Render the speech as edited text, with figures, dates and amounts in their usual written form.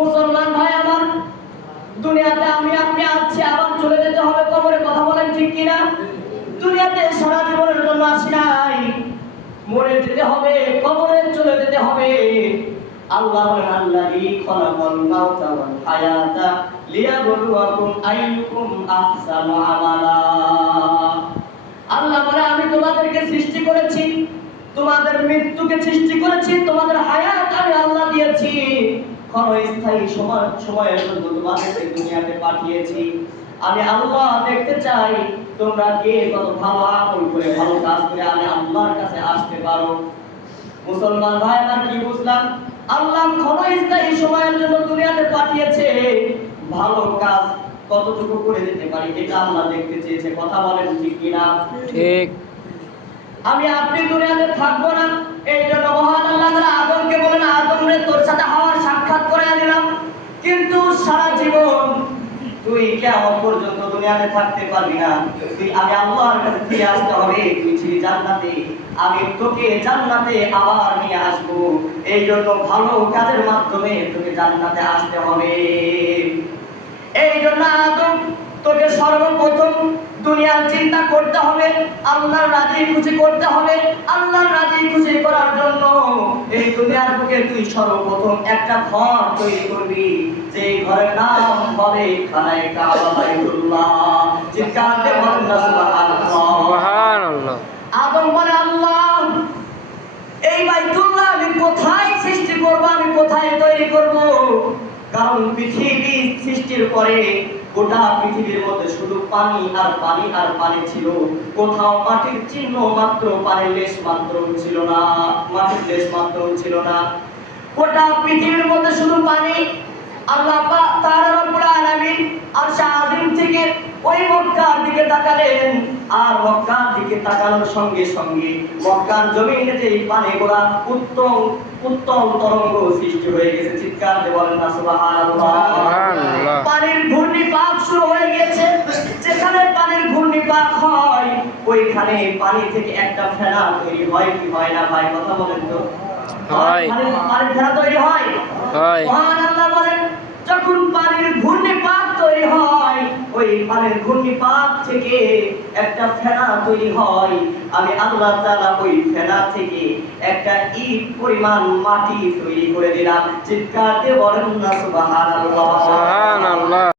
মুসলমান ভাই আমার, দুনিয়াতে আমি আপনি আছি, আবার চলে যেতে হবে কবরে। কথা বলেন ঠিক কিনা? দুনিয়াতে সারা জীবনের জন্য আসি নাই, মরে যেতে হবে, কবরে চলে যেতে হবে। আল্লাহ বলেন আল্লাযী খালাকাল মাউতা ওয়াল হায়াতা লিয়াবলুয়াকুম আইয়ুকুম আহসানু আমালা। আল্লাহ বলে আমি তোমাদেরকে সৃষ্টি করেছি, তোমাদের মৃত্যুকে সৃষ্টি করেছি, তোমাদের হায়াত আমি আল্লাহ দিয়েছি, ক্ষণস্থায়ী সময়ের জন্য তোমাদেরকে দুনিয়াতে পাঠিয়েছি। আমি আল্লাহ দেখতে চাই তোমরা কে কত ভালো আমল করে, ভালো কাজ করে আমি আল্লাহর কাছে আসতে পারো। মুসলমান ভাই আমার, কি বুঝলাম? আল্লাহ ক্ষণস্থায়ী সময়ের জন্য দুনিয়াতে পাঠিয়েছে, ভালো কাজ কতটুকু করে দিতে পারি এটা আল্লাহ দেখতে চেয়েছে। কথা বলেন ঠিক কিনা? ঠিক। আমি আপনি দুনিয়াতে থাকবো না, এই জন্য মহান আল্লাহ তাআলা আদমকে বলেন আদম রে তোর সাথে হাওয়ার সাক্ষাৎ করায় দিলাম, কিন্তু সারা জীবন তুই কিয়ামত পর্যন্ত দুনিয়াতে থাকতে পারবি না। আমি আল্লাহর কাছে ফিরে আসতে হবে। তুই ছিলি জান্নাতে, আমি তোকে জান্নাতে আবার নিয়ে আসবো। এই জন্য ভালো কাজের মাধ্যমে তোকে জান্নাতে আসতে হবে। এই জন্য আদম তোকে সর্বপ্রথম দুনিয়ার চিন্তা করতে হবে, আল্লাহর রাজি খুশি করতে হবে। আল্লাহর রাজি খুশি করার জন্য এই দুনিয়ার বুকে তুই সর্বপ্রথম একটা ঘর তৈরি করবি, যে ঘরের নাম হবে খানায়ে কাবা বাইতুল্লাহ। চিৎকার দিয়ে বলেন না সুবহানাল্লাহ। সুবহানাল্লাহ। আদম বলে আল্লাহ, এই বাইতুল্লাহ আমি কোথায় সৃষ্টি করব, আমি কোথায় তৈরি করব? কারণ পৃথিবী সৃষ্টির পরে গোটা পৃথিবীর মধ্যে শুধু পানি আর পানি আর পানি ছিল, কোথাও মাটির চিহ্ন মাত্র, পানির লেশ মাত্র ছিল না, মাটির লেশ মাত্র ছিল না। গোটা পৃথিবীর মধ্যে শুধু পানি। আল্লাহ পাক তাআলা রব্বুল আলামিন আরশ আজিম থেকে ওই মক্কার দিকে তাকালেন, আর মক্কার দিকে তাকানোর সঙ্গে সঙ্গে মক্কার জমিনে যে পানিগুলা উত্তম উত্তম তরঙ্গ সৃষ্টি হয়ে গেছে। চিৎকার দিয়ে বলেন না সুবহানাল্লাহ। সুবহানাল্লাহ। পানির ঘূর্ণিপাক শুরু হয়ে গেছে। যেখানে পানির ঘূর্ণিপাক হয় ওইখানে পানি থেকে একটা ফেনা তৈরি হয় কি হয় না ভাই? কথা বলেন তো। হয়। পানির ফেনা তৈরি হয়। হয়। মহান আল্লাহ বলেন যখন পানির ঘূর্ণিপাক তৈরি হয়, ওই পানির ঘূর্ণিপাক থেকে একটা ফেনা তৈরি হয়, আমি আল্লাহ তাআলা ওই ফেনা থেকে একটা ইট পরিমাণ মাটি তৈরি করে দিলাম। চিৎকার দিয়ে বলেন না সুবহানাল্লাহ। সুবহানাল্লাহ।